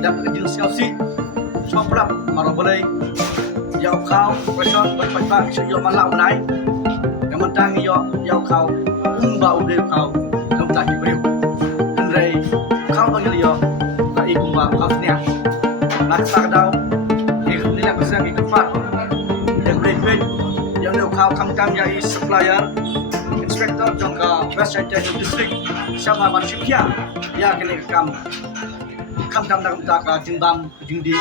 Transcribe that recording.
tidak kerja selfie soprap marah boleh yau kau person berpajak isu malam naik yang mentang yau kau umba udah kau kamu tak diberi Henry kau panggil yo tak ikut umba kau senyap nak tak tahu ikut nilai besar ikut pat yang beri yang kau kamu jadi supplier inspektor jangka website district sama manusia ya kena kamu kam tak jimbam jindi